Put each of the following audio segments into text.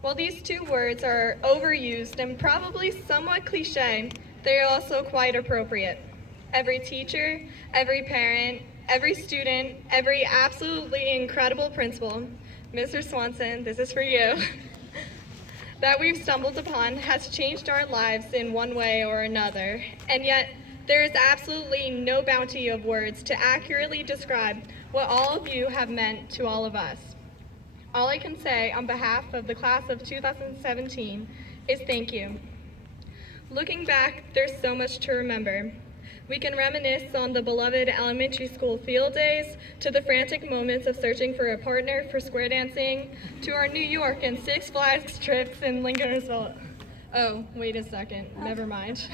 While these two words are overused and probably somewhat cliche, they are also quite appropriate. Every teacher, every parent, every student, every absolutely incredible principal, Mr. Swanson, this is for you, that we've stumbled upon has changed our lives in one way or another, and yet there is absolutely no bounty of words to accurately describe what all of you have meant to all of us. All I can say on behalf of the class of 2017 is thank you. Looking back, there's so much to remember. We can reminisce on the beloved elementary school field days, to the frantic moments of searching for a partner for square dancing, to our New York and Six Flags trips in Lincolnville. Oh, wait a second, never mind.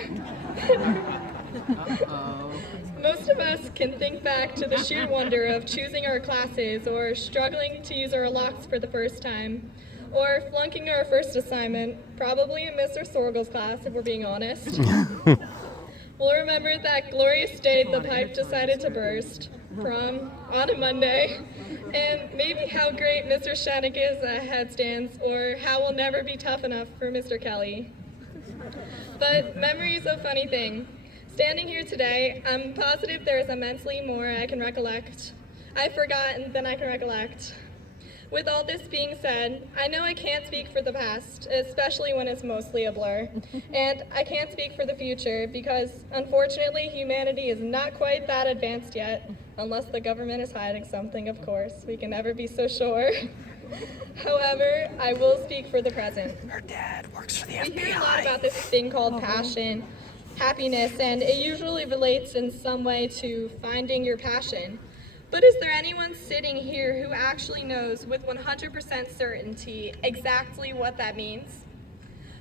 Most of us can think back to the sheer wonder of choosing our classes, or struggling to use our locks for the first time, or flunking our first assignment, probably in Mr. Sorgel's class if we're being honest. We'll remember that glorious day the pipe decided to burst, prom, on a Monday, and maybe how great Mr. Shanik is at headstands, or how we'll never be tough enough for Mr. Kelly. But memory's a funny thing. Standing here today, I'm positive there is immensely more I can recollect. I've forgotten than I can recollect. With all this being said, I know I can't speak for the past, especially when it's mostly a blur. And I can't speak for the future because, unfortunately, humanity is not quite that advanced yet, unless the government is hiding something, of course. We can never be so sure. However, I will speak for the present. Her dad works for the FBI. We hear a lot about this thing called passion, happiness, and it usually relates in some way to finding your passion. But is there anyone sitting here who actually knows with 100% certainty exactly what that means?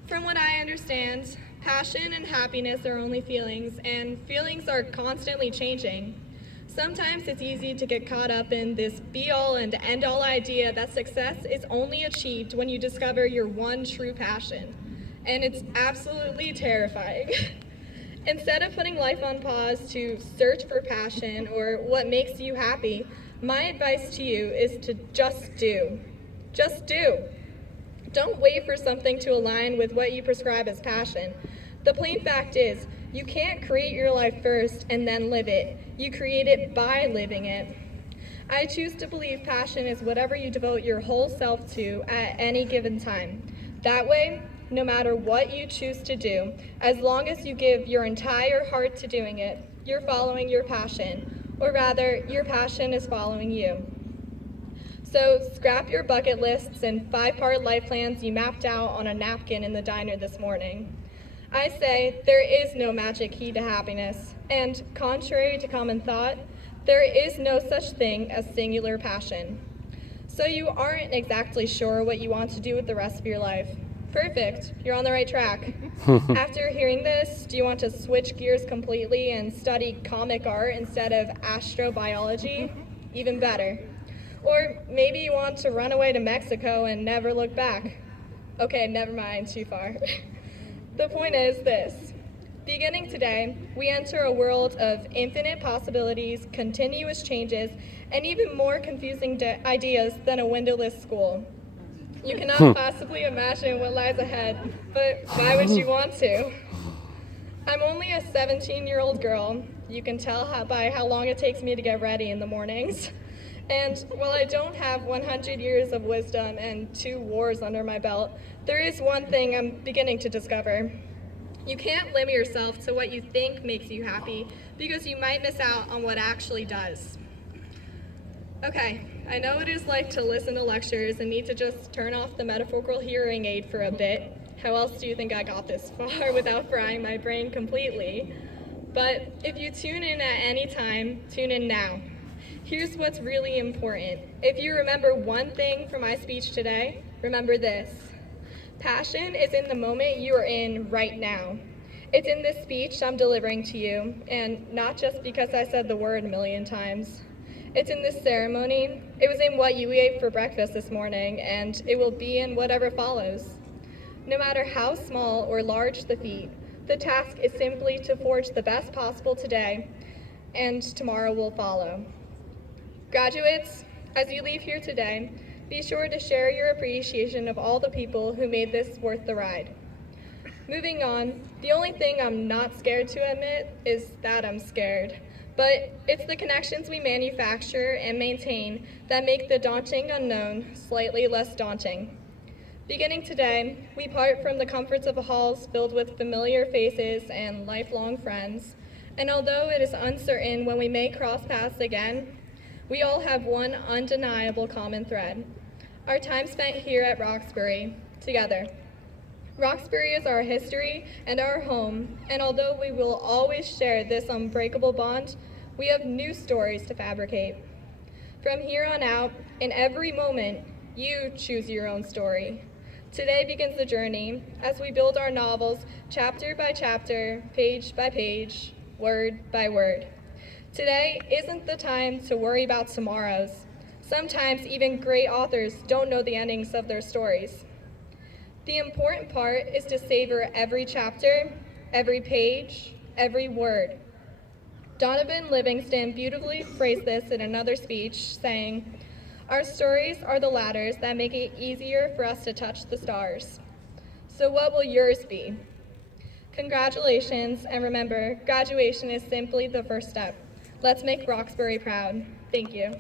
From what I understand, passion and happiness are only feelings, and feelings are constantly changing. Sometimes it's easy to get caught up in this be-all and end-all idea that success is only achieved when you discover your one true passion, and it's absolutely terrifying. Instead of putting life on pause to search for passion or what makes you happy, my advice to you is to just do. Just do. Don't wait for something to align with what you prescribe as passion. The plain fact is, you can't create your life first and then live it. You create it by living it. I choose to believe passion is whatever you devote your whole self to at any given time. That way, no matter what you choose to do, as long as you give your entire heart to doing it, you're following your passion, or rather, your passion is following you. So scrap your bucket lists and 5-part life plans you mapped out on a napkin in the diner this morning. I say there is no magic key to happiness, and contrary to common thought, there is no such thing as singular passion. So you aren't exactly sure what you want to do with the rest of your life. Perfect, you're on the right track. After hearing this, do you want to switch gears completely and study comic art instead of astrobiology? Even better. Or maybe you want to run away to Mexico and never look back. Okay, never mind, too far. The point is this. Beginning today, we enter a world of infinite possibilities, continuous changes, and even more confusing ideas than a windowless school. You cannot possibly imagine what lies ahead, but why would you want to? I'm only a 17-year-old girl. You can tell by how long it takes me to get ready in the mornings. And while I don't have 100 years of wisdom and 2 wars under my belt, there is one thing I'm beginning to discover. You can't limit yourself to what you think makes you happy, because you might miss out on what actually does. Okay, I know what it's like to listen to lectures and need to just turn off the metaphorical hearing aid for a bit. How else do you think I got this far without frying my brain completely? But if you tune in at any time, tune in now. Here's what's really important. If you remember one thing from my speech today, remember this. Passion is in the moment you are in right now. It's in this speech I'm delivering to you, and not just because I said the word a million times. It's in this ceremony, it was in what you ate for breakfast this morning, and it will be in whatever follows. No matter how small or large the feat, the task is simply to forge the best possible today, and tomorrow will follow. Graduates, as you leave here today, Be sure to share your appreciation of all the people who made this worth the ride. Moving on, the only thing I'm not scared to admit is that I'm scared. But it's the connections we manufacture and maintain that make the daunting unknown slightly less daunting. Beginning today, we part from the comforts of halls filled with familiar faces and lifelong friends. And although it is uncertain when we may cross paths again, we all have one undeniable common thread: our time spent here at Roxbury, together. Roxbury is our history and our home, and although we will always share this unbreakable bond, we have new stories to fabricate. From here on out, in every moment, you choose your own story. Today begins the journey as we build our novels chapter by chapter, page by page, word by word. Today isn't the time to worry about tomorrows. Sometimes even great authors don't know the endings of their stories. The important part is to savor every chapter, every page, every word. Donovan Livingston beautifully phrased this in another speech, saying, "Our stories are the ladders that make it easier for us to touch the stars." So what will yours be? Congratulations, and remember, graduation is simply the first step. Let's make Roxbury proud. Thank you.